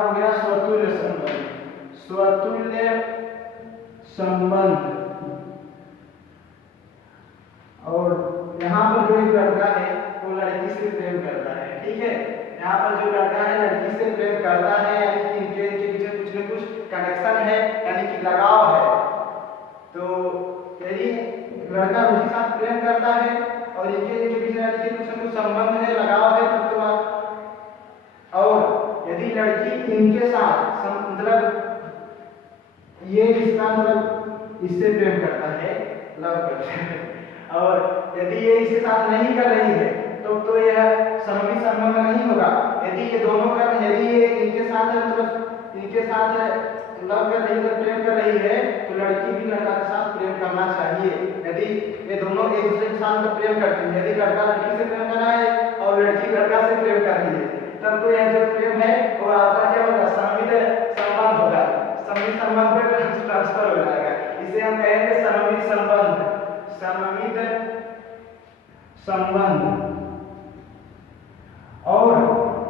हो गया स्वतुल्य संबंध। स्वतुल्य संबंध। और यहाँ पर जो एक लड़का है वो लड़की से प्रेम करता है, ठीक है। यहाँ पर जो लड़का है लड़की से प्रेम करता है, यानी कि इनके पीछे कुछ न कुछ कनेक्शन है, यानी कि लगाव है। तो यदि लड़का उसके साथ प्रेम करता है और इनके पीछे यानी कि कुछ न कुछ संबंध है, लगाव है, तब तो और यदि लड़की इनके साथ मतलब ये रिश्ता मतलब इससे प्रेम करता है, लव करता है, और यदि ये इसके साथ नहीं कर रही है तो यह सममित संबंध नहीं होगा। यदि ये दोनों कर यदि ये इनके साथ मतलब इनके साथ लव कर रही है, प्रेम कर रही है, तो लड़की भी लड़का के साथ प्रेम करना चाहिए। यदि ये दोनों एक दूसरे के साथ प्रेम करते हैं, यदि लड़का लड़की से प्रेम कर रहा है और लड़की लड़का से प्रेम कर रही है, तब तो यह जो प्रेम है वो आपका क्या होगा, सममित संबंध होगा। सममित संबंध में ट्रांसफर हो जाएगा। इसे हम कहेंगे सममित संबंध। सममित संबंध। और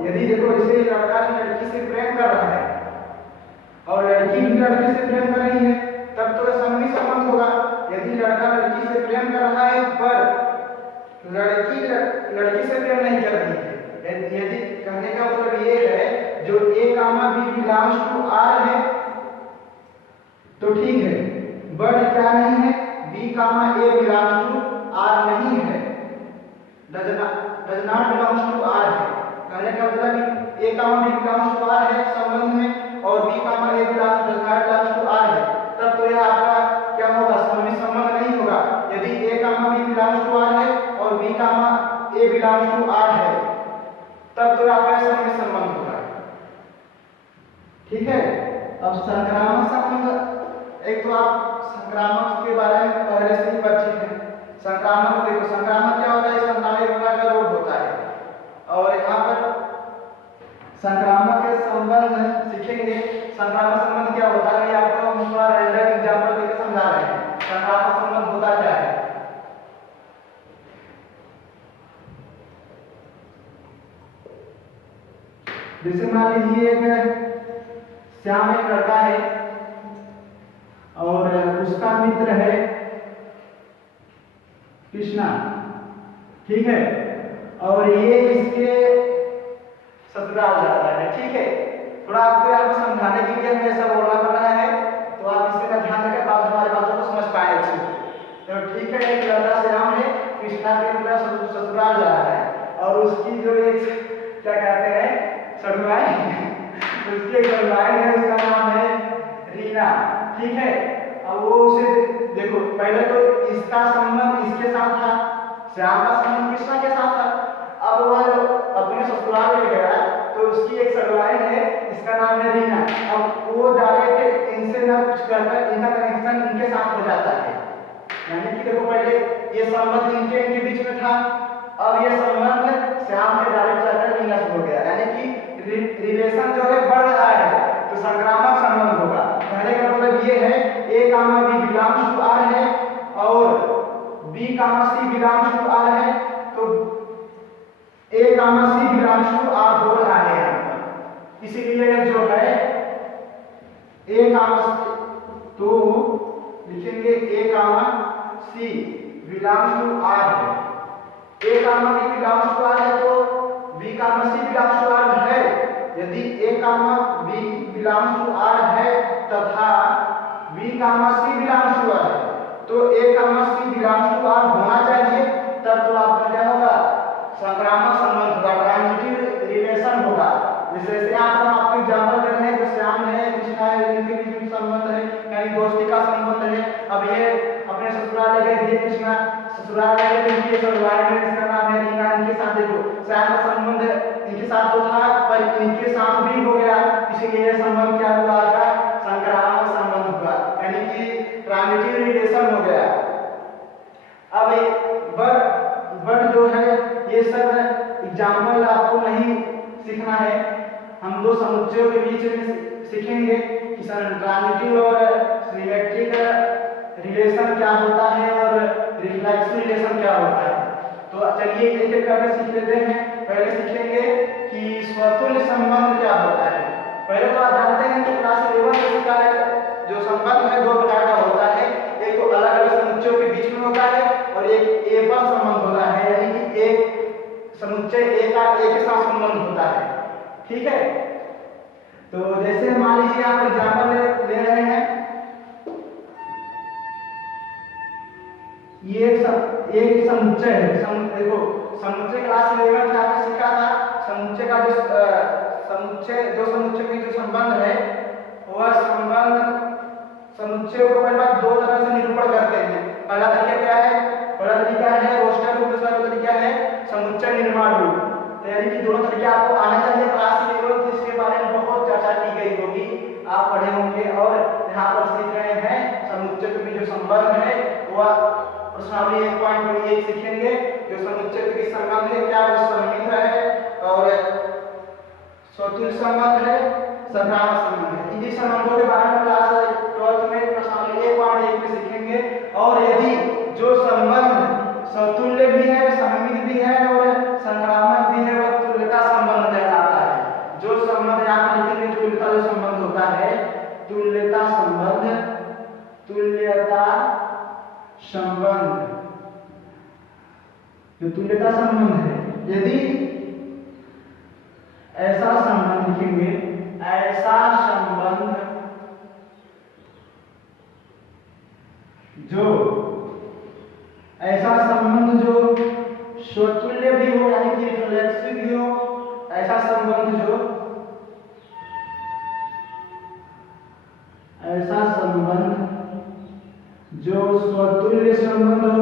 यदि देखो जैसे लड़का लड़की से प्रेम कर रहा है और लड़की भी लड़के से प्रेम कर रही है, तब तो सममित संबंध होगा। यदि लड़का लड़की से प्रेम कर रहा है पर लड़की लड़की से प्रेम नहीं कर रही है, यदि कहने का मतलब ये है जो A comma B belongs to R है तो ठीक है, बट क्या नहीं है, B comma A belongs to R नहीं है, does not belongs to R है। कहने का मतलब A comma B belongs to R है संबंध में, और B comma A belongs does not belongs to R है, तब तो यह आपका क्या होगा, सममित संबंध नहीं होगा। यदि A comma B belongs to R है और B comma A belongs to R है, तब तो आपका सममित संबंध होगा, ठीक है। अब संक्रामक संबंध, एक तो आप संक्रामक के बारे में पहले से ही परिचित हैं। संक्रामक देखो, संक्रामक क्या होता है, संक्रामक प्रकार का रोग होता है। और यहाँ पर संक्रामक के संबंध सीखेंगे। संक्रामक संबंध क्या होता है, आपको हम थोड़ा रैंडम एग्जांपल देकर समझा रहे हैं। संक्रामक संबंध होता क्या है। जैसे मान लीजिए एक श्याम एक लड़का है और उसका मित्र है कृष्णा, ठीक है, और ये इसके ससुराल जाता है, ठीक है। थोड़ा आपको यहाँ पर समझाने के लिए हमें ऐसा बोलना पड़ रहा है, तो आप इससे का ध्यान रखें, बाद हमारी बातों को समझ पाए अच्छे से। तो ठीक है, एक लड़का श्याम है, कृष्णा के मतलब ससुराल जा रहा है, और उसकी जो एक क्या कहते हैं ससुराल उसकी एक ससुराल है, उसका नाम है रीना, ठीक है। अब वो उसे देखो, पहले तो इसका संबंध इसके साथ था, श्याम का संबंध कृष्णा के साथ था। अब वह अपने ससुराल में गया तो उसकी एक ससुराल है, इसका नाम है रीना। अब वो डायरेक्ट इनसे ना कुछ करकर इनका कनेक्शन इनके साथ हो जाता है, यानी कि देखो पहले ये संबंध इनके बीच में था, अब ये संबंध श्याम के डायरेक्ट जाकर रीना से हो गया, यानी कि रिलेशन जो है बढ़ रहा है, तो संक्रामक संबंध होगा। कहने का मतलब ये है A comma B belongs to R है और B comma C belongs to R है, तो A comma C belongs to R हो रहा है यहाँ पर। इसीलिए जो है ए कामा, तो लिखेंगे A comma C belongs to R है। A comma B belongs to R है तो B comma C belongs to R है। यदि A comma B belongs to R है तथा B comma C belongs to R है, तो A comma C belongs to R होना चाहिए, तब तो आपका क्या होगा, संक्रामक संबंध होगा, ट्रांजिटिव रिलेशन होगा। जैसे आप आपको एग्जांपल दे रहे हैं, तो श्याम है कृष्णा है, इनके बीच में संबंध है, यानी दोस्ती का संबंध है। अब ये अपने ससुराल गए थे, कृष्णा ससुराल गए थे, इनके ससुराल में इसका नाम है रीना, इनके साथ देखो श्याम का संबंध इनके साथ तो था पर इनके साथ भी हो गया, इसीलिए संबंध क्या हुआ, आपका संक्रामक संबंध हुआ, यानी कि ट्रांजिटिव रिलेशन हो गया। अब बट जो है ये सब एग्जाम्पल आपको नहीं सीखना है, हम दो समुच्चयों के बीच में सीखेंगे कि ट्रांजिटिव और सिमेट्रिक रिलेशन क्या होता है और रिफ्लेक्सिव रिलेशन क्या होता है। तो चलिए एक एक करके सीख लेते हैं। पहले सीखेंगे कि स्वतुल्य संबंध क्या होता है। पहले तो आप जानते हैं कि क्लास 11 का जो संबंध है दो प्रकार का होता है। एक तो अलग अलग समुच्चयों के बीच में होता है और एक ए पर संबंध होता है, यानी कि एक समुच्चय ए का ए के साथ संबंध होता है। ठीक है, तो जैसे मान लीजिए आप एग्जाम्पल ले रहे हैं, ये एक समुच्चय है। देखो समुच्चय क्लास 11 में आपने सीखा था, समुच्चय का जो दो समुच्चय में जो संबंध है वह संबंध समुच्चय को पहले बात दो तरह से निरूपण करते हैं। पहला तरीका क्या है? पहला तरीका है रोस्टर रूप, दूसरा तरीका है समुच्चय निर्माण रूप। तो यानी कि दोनों तरीके आपको आना चाहिए। क्लास 11 इसके बारे में बहुत चर्चा की गई होगी, आप पढ़े होंगे। और यहाँ पर सीख रहे हैं समुच्चय में जो संबंध है वह प्रश्नावली 1.1 सीखेंगे। जो समुच्चय के संबंध है क्या वो सममित है और स्वतुल्य संबंध है, सभ्रामक संबंध है। इन्हीं संबंधों के बारे में क्लास 12 में प्रश्नावली 1.1 में सीखेंगे। और यदि जो संबंध स्वतुल्य भी है, सममित भी है और संक्रामक भी है वह तुल्यता संबंध कहलाता है। जो संबंध यहाँ पर लिखेंगे तुल्यता जो संबंध होता है, तुल्यता संबंध, तुल्यता संबंध, जो तुल्यता संबंध है, यदि ऐसा संबंध लिखेंगे, ऐसा संबंध जो स्वतुल्य भी हो यानी कि रिफ्लेक्सिव भी हो, ऐसा संबंध जो स्वतुल्य संबंध